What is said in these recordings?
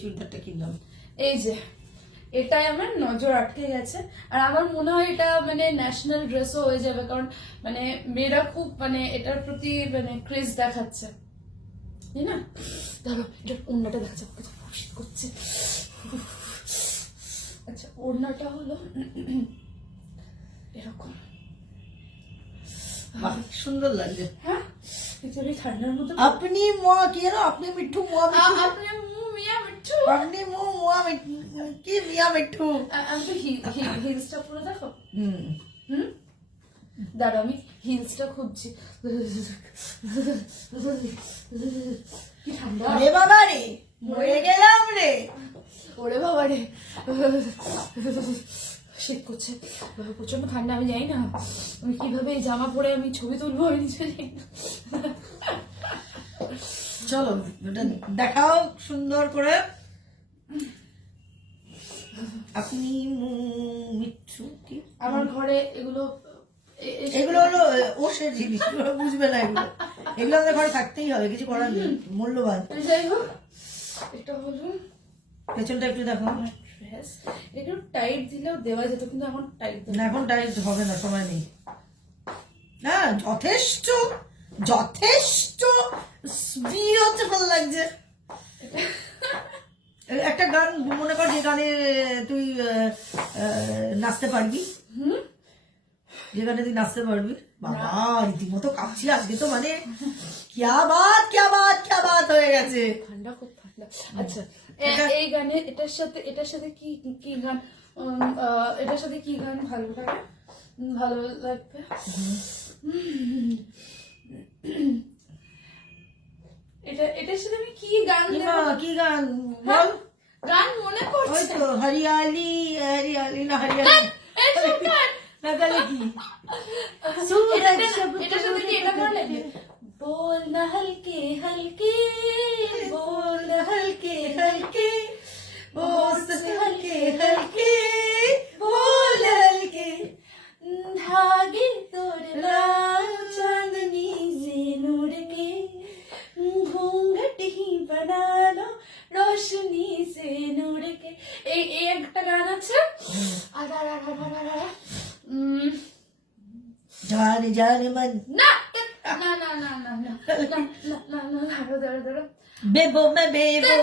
চুড়িদারটা কিনলাম। এই যে এটাই আমার নজর আটকে গেছে, আর আমার মনে হয় এটা মানে ন্যাশনাল ড্রেসও হয়ে যাবে, কারণ মানে মেয়েরা খুব মানে এটার প্রতি মানে ক্রেজ দেখাচ্ছে, তাই না? ধরো এটা ওড়নাটা দেখা যাবে, শীত করছে। আচ্ছা, ওড়নাটা হলো এরকম, সুন্দর লাগছে। হ্যাঁ ঠান্ডার মধ্যে আপনি মুয়া কি জানো, আপনি মিঠু মুয়া মিঠু, আপনি মিয়া মিঠু, আপনি মুয়া মিঠু কি মিয়া মিঠু। আমি তো হিলসটা পুরো দেখো। হুম হুম, দাঁড়া আমি হিলসটা খুঁজছি। কি ঠান্ডা রে বাবা রে, মরে গেলাম রে। ওরে বাবা রে, শীত করছে, প্রচন্ড ঠান্ডা। আমি জানি না আমি কিভাবে এই জামা পরে আমি ছবি তুলবো, আমি নিজে জানি না। চলো এটা দেখাও সুন্দর করে। আপনি মিঠু কি, আমার ঘরে এগুলো এগুলো হলো ওষের জিনিস, বুঝবে না এগুলো, এগুলো আমাদের ঘরে থাকতেই হবে, কিছু করার নেই, মূল্যবান। যাই হোক, এটা হলো পেছনটা একটু দেখো। ড্রেস, একটু টাইট দিলেও দেওয়া যেত, কিন্তু এখন টাইট না এখন টাইট হবে না, সময় নেই। না যথেষ্ট যথেষ্ট বিউটিফুল লাগছে। একটা গান মনে কর, যে গানে তুই নাচতে পারবি, যে গানে তুই নাচতে পারবি। বাবা রীতিমতো কাঁপছি আজকে তো, মানে ক্যা বাত ক্যা বাত ক্যা বাত হয়ে গেছে। ঠান্ডা, খুব ঠান্ডা। আচ্ছা, এই গানে এটার সাথে কি কি গান, এটার সাথে কি গান ভালো লাগে, ভালো লাগবে? এটার সাথে আমি কি গান দেব? কি গান বল, গান মনে পড়ছে। ওই তো হরিয়ালি হরিয়ালি না হরিয়ালি না, তাহলে কি এটার সাথে কি এটা ভালো লাগে? बोल ना हल्के हल्के, बोल ना हल्के हल्के, बोल हल्के हल्के बोल हल्के, धागे तोड़ना चांदनी से नूर के, घूंघट ही बना लो रोशनी से नूर के। এই একটা গান আছে। जाने जाने मन না না না না না না না, बेबो मैं बेबो।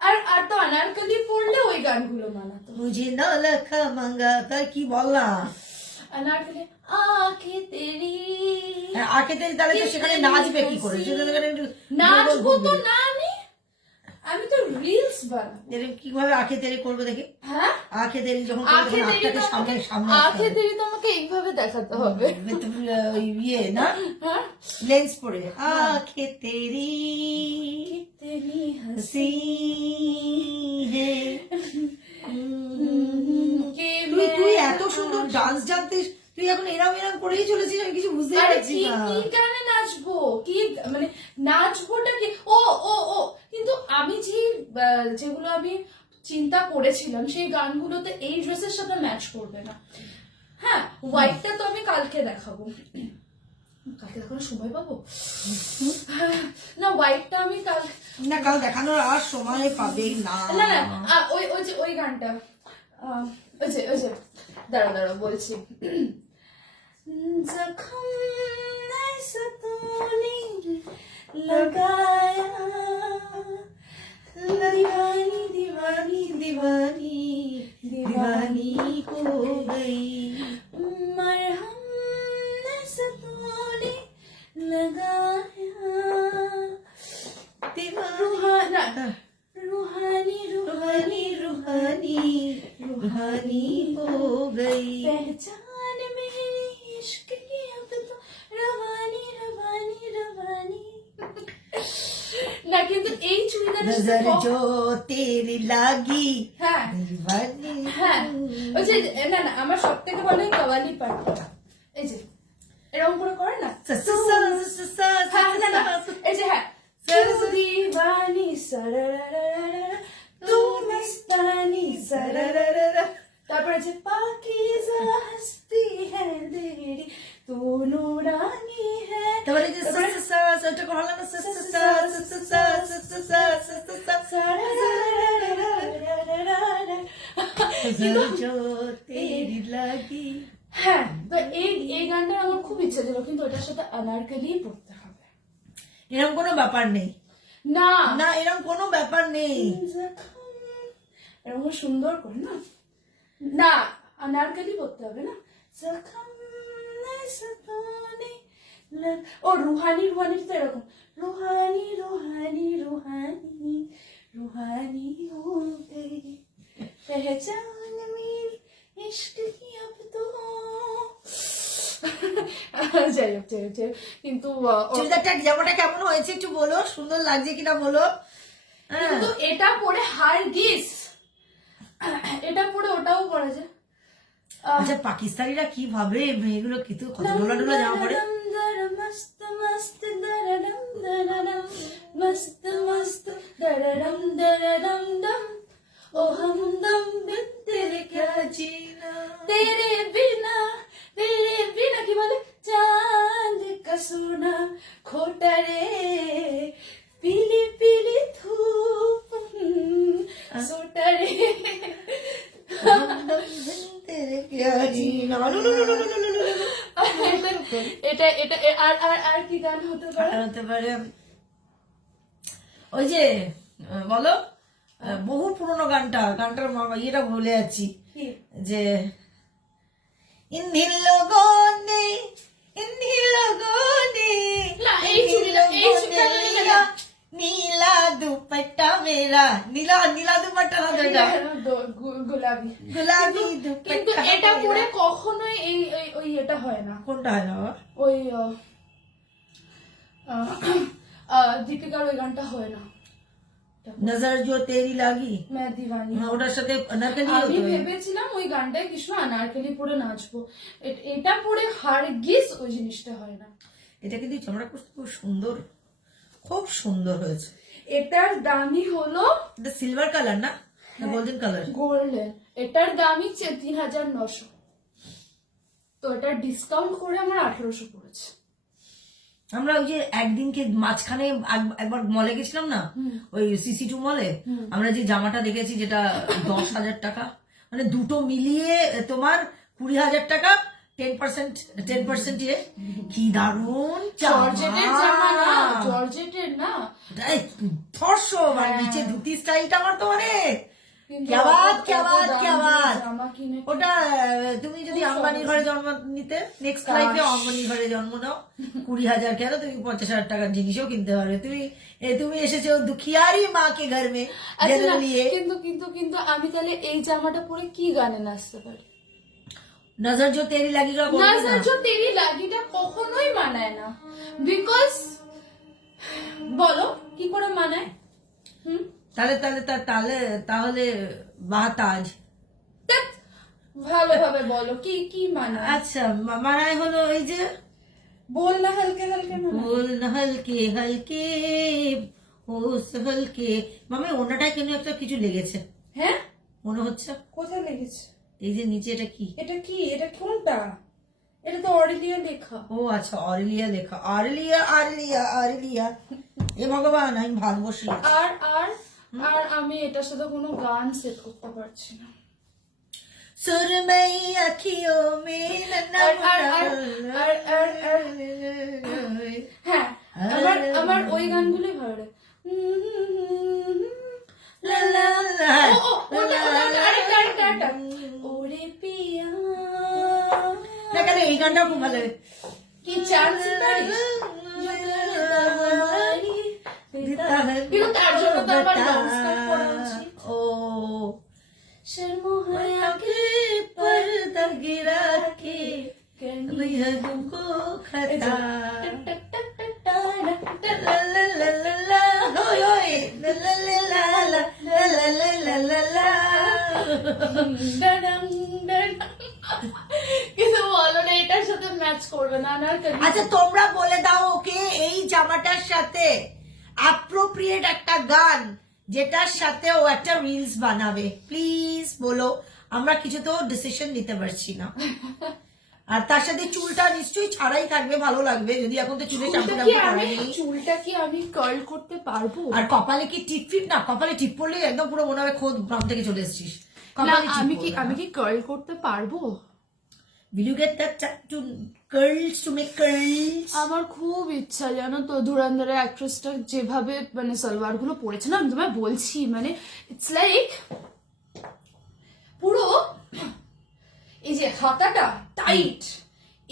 আর তো अनारकली পড়লে ওই গানগুলো মানাতো। मुझे न लखा मंगा था কি বললা, अनारकली आंखें तेरी, আঁকে তেরি, তাহলে তো সেখানে নাচবে কি করে, নাচবো তো না, আমি তো রিলস বানাবো। কিভাবে আঁকে তেরি করবে দেখি। হ্যাঁ, আঁকে তেরি যখন আঁখে তেরি তো সামনে সামনে আঁখে তেরি তো আমাকে এইভাবে দেখাতে হবে, ইয়ে না, হ্যাঁ লেন্স পরে আঁখে তেরি तेरी हंसी है। के তুই এত সুন্দর ডান্স জানতিস, তুই এখন এরম এরম করেই চলেছিস, আমি কিছু বুঝতে পারছি না। কি গানে নাচবো, কি মানে নাচবোটা কি, ও ও ও কিন্তু আমি যেগুলো আমি চিন্তা করেছিলাম সেই গানগুলোতে এই ড্রেসের সাথে ম্যাচ করবে না। হ্যাঁ, হোয়াইটটা তো আমি কালকে দেখাবো, কালকে দেখানোর সময় পাবো না, হোয়াইটটা আমি না কাল দেখানোর আর সময় পাবে না। না না, ওই যে ওই গানটা, ওই যে দাঁড়া বলছি। जख्म ऐसा तूने लगाया, दीवानी दीवानी दीवानी दीवानी हो गई, मरहम ऐसा तूने लगाया, रूहाना रूहानी रूहानी रूहानी रूहानी हो गई, पहचान मेरी इश्क की अब तो रवानी रवानी रवानी। না কিন্তু এই চুড়িদারের नजर जो तेरी लागी, হ্যাঁ दीवानी। হ্যাঁ, ওই যে না না, আমার সব থেকে ভালো এই কওয়ালি পার্টটা, এই যে এরকম করে করে না, এই যে হ্যাঁ, तू दीवानी सरररररर, तू मस्तानी सररररर, তারপরে যে पाकीज़ा हस्ती है तेरी, तू नूरानी है, তারপরে যে जो तेरी लगी। হ্যাঁ, তো এই গানটা আমার খুব ইচ্ছা ছিল, কিন্তু ওটার সাথে অনারকলি পড়তে হবে। এরকম কোনো ব্যাপার নেই, না না এরকম কোনো ব্যাপার নেই। এরকম সুন্দর করে না, না অনারকলি পড়তে হবে না। ও রুহানি, রুহানি তো এরকম, রুহানি রুহানি রুহানি রুহানি হো গই পহচান মেরি ইশক কি আব তো। যাই হোক যাই হোক যাই হোক, কিন্তু চুড়িদারটা জামাটা কেমন হয়েছে একটু বলো, সুন্দর লাগছে কিনা বলো। হ্যাঁ, কিন্তু এটা পরে হারগিজ, এটা পরে ওটাও করা যায়। আচ্ছা পাকিস্তানিরা কি ভাবে মেয়েগুলো, কিন্তু কত ডোলা ডোলা জামা পরে। मस्त मस्त दरदम दरदम मस्त मस्त दरदम दरदम दम ओ हमदम बिन तेरे क्या जीना, तेरे बिना की बोले चांद का सोना खोटा रे पीली पीली धूप सोटा रे तेरे क्या जीना। এটা এটা আর আর আর কি গান হতে পারে? হতে পারে ওই যে বলো বহু পুরনো গানটার ইয়েটা ভুলে যাচ্ছি, কি? যে ইন্দিল লগনে না, এই চুড়িদার নীলা দুপট্টা মেরা, নীলা দুপট্টা না তো এটা গোলাপি গোলাপি কিন্তু দুপট্টা এটা মেরা। পরে কখনোই এই ওই এটা হয় না। কোনটা হয় না বাবা? ওই দীপিকার ওই গানটা হয় না, নজর জো তেরি লাগি, मैं दीवानी। ওটার সাথে অনারকলি আমি হতো। ভেবেছিলাম ওই গানটায় কিছু আনারকলি পরে নাচবো, এটা পরে হারগিজ ওই জিনিসটা হয় না। এটা কিন্তু চামড়া খুব সুন্দর, খুব সুন্দর হয়েছে। এটার দামই হলো এটা সিলভার কালার না গোল্ডেন কালার? গোল্ডেন। এটার দামই 3900, তো এটা ডিসকাউন্ট করে আমার 1800 পড়েছে। আমরা ওই যে একদিনকে মাঝখানে একবার মলে গেছিলাম না, ওই CC2 মলে, আমরা যে জামাটা দেখেছি যেটা 10,000 টাকা, মানে দুটো মিলিয়ে তোমার 20,000 টাকা, 10% ইয়ে, কি দারুন জর্জেটের জামা না, জর্জেটের না, ধর্ষো মানে নিচে ধুতি স্টাইলটা আমার তো মানে কিন্তু क्या बात, অত क्या बात, দাম क्या দিয়ে बात। জামা কিনে ওটা তুমি যদি আম্বানির ঘরে জন্ম নিতে, নেক্সট লাইফে আম্বানির ঘরে জন্ম নাও, 20,000 কেন তুমি 50,000 টাকার জিনিসও কিনতে পারবে। তুমি এসেছো দুখিয়ারি মা কে ঘর মে আচ্ছা না, জন্ম নিয়ে। কিন্তু কিন্তু কিন্তু আমি তাহলে এই জামাটা পরে কি গানে নাচতে পারি? নজর জো তেরি লাগেগা না বলবে না। স্যার, যে তেরি লাগিটা কখনোই মানায় না, বিকজ বলো কি করে মানায়? তাহলে বাতাজ। ধ্যাৎ, ভালোভাবে বলো কি কি মানায়। আচ্ছা মানায় হলো ওই যে বল না হালকে হালকে মানায়। बोल न हल्के हल्के होस हल्के। মামি ওনাটাই কেন একটা কিছু লেগেছে হ্যাঁ, মনে হচ্ছে। কোথায় লেগেছে? এই যে নিচে এটা কি? এটা কি? এটা কোনটা? এটা তো অরিলিয়া লেখা। ও আচ্ছা অরেলিয়া লেখা, অরেলিয়া। এ ভগবান আমি ভালোবাসি। আর আর আর আমি এটার সাথে কোনো গান সেট করতে পারছি না। सुरमई अखियों में नन्ना হ্যাঁ, আমার ওই গানগুলোই ভালো লাগে। আরেকটা ওরে পিয়া, না কেন এই গানটাও খুব ভালো লাগে। কি চান্স পারিস কিন্তু তার জন্য তো আমার ডান্স করা উচিত। ও शर्मो है आगे पर्दा गिरा के भैया तुमको खता ला ला ला ला ला होय होय ला ला ला ला ला ला ला ला ला ला। কিন্তু বলো না এটার সাথে ম্যাচ করবে না না। আচ্ছা তোমরা বলে দাও ওকে এই জামাটার সাথে অ্যাপ্রোপ্রিয়েট একটা গান যেটার সাথে ও একটা রিলস বানাবে, প্লিজ বলো। আমরা কিছু তো ডিসিশন নিতে পারছি না। আর তার সাথে চুলটা নিশ্চয়ই ছাড়াই থাকবে, ভালো লাগবে যদি এখন তো চুলে শ্যাম্পু চুলটা কি আমি কার্ল করতে পারবো? আর কপালে কি টিপ ফিট না, কপালে টিপ পড়লে একদম পুরো মনে হবে খোদ গ্রাম থেকে চলে এসেছিস। আমি কি কার্ল করতে পারবো? Will you get that to curls to make curls? আমার খুব ইচ্ছা, জানো তো, ধুরন্ধরের অ্যাক্ট্রেসটা যেভাবে মানে সালোয়ার গুলো পরেছে না, আমি তোমায় বলছি, মানে ইটস লাইক পুরো এই যে হাতাটা টাইট,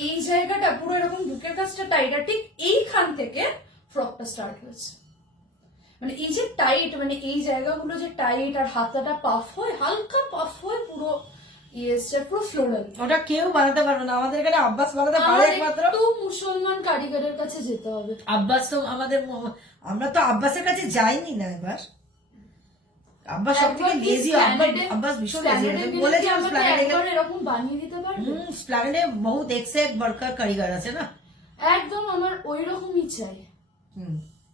এই জায়গাটা পুরো এরকম বুকের কাছটা টাইট, আর ঠিক এইখান থেকে ফ্রকটা স্টার্ট হয়েছে। মানে এই যে টাইট, মানে এই জায়গাগুলো যে টাইট, আর হাতাটা পাফ হয়, হালকা পাফ হয়, পুরো পুরো ফ্লোরাল। ওটা কেউ বানাতে পারবে না, আমাদের এখানে আব্বাস বানাতে পারে একমাত্র। তো মুসলমান কারিগরের কাছে যেতে হবে। আব্বাস তো আমাদের, আমরা তো আব্বাসের কাছে যাইনি না এবার। আব্বাস সব থেকে লেজি, আব্বাস ভীষণ লেজি। বলেছিলাম স্প্ল্যানেডে এরকম বানিয়ে দিতে পারবে। স্প্ল্যানেডে বহুত এক বড়কার কারিগর আছে না, একদম আমার ওই রকমই চাই।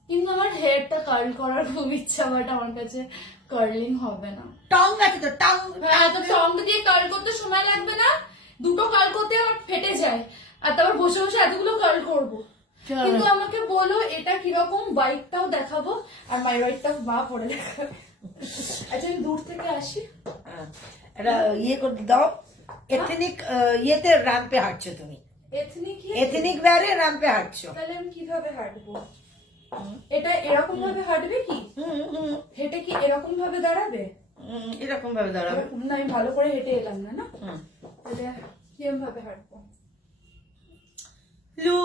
কিন্তু আমার হেয়ারটা কার্ল করার খুব ইচ্ছা, বাট আমার কাছে কার্লিং হবে না। টং আছে তো, টং। হ্যাঁ, তো টং দিয়ে কার্ল করতে সময় লাগবে না? দুটো কার্ল করতে আমার ফেটে যায়, আর তারপর বসে বসে এতগুলো কার্ল করবো। কিন্তু আমাকে বলো এটা কিরকম, বাইকটাও দেখাবো আর মাইরয়েডটা মা পরে দেখাবে। আচ্ছা আমি দূর থেকে আসি, এটা ইয়ে করে দাও। এথনিক ইয়েতে রান পে হাঁটছো তুমি, এথনিক ওয়্যারে রান পে হাঁটছো। তাহলে আমি কিভাবে হাঁটবো? এটা এরকম ভাবে হাঁটবে কি? হেঁটে কি এরকম ভাবে দাঁড়াবে? এরকম ভাবে দাঁড়াবে না, আমি ভালো করে হেঁটে এলাম না, না এটা কিরকম ভাবে হাঁটবো? লু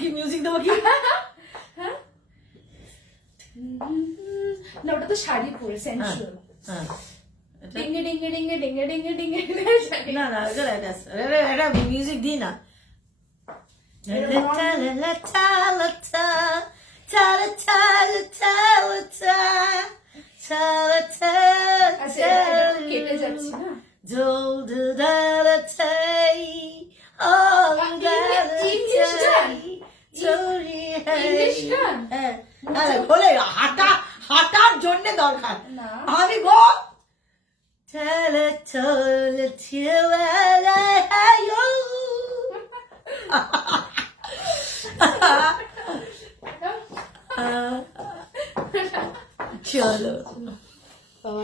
কি মিউজিক দেবো কি? হ্যাঁ না, ওটা তো শাড়ি পরে সেন্সুয়াল। ডিঙ্গে ডিঙ্গে ডিঙ্গে ডিঙ্গে ডিঙ্গে ডিঙ্গে। না না, এটা মিউজিক দি না। কেটে যাচ্ছে না। বলে হাঁটার জন্য দরকার। আমি গো চলো।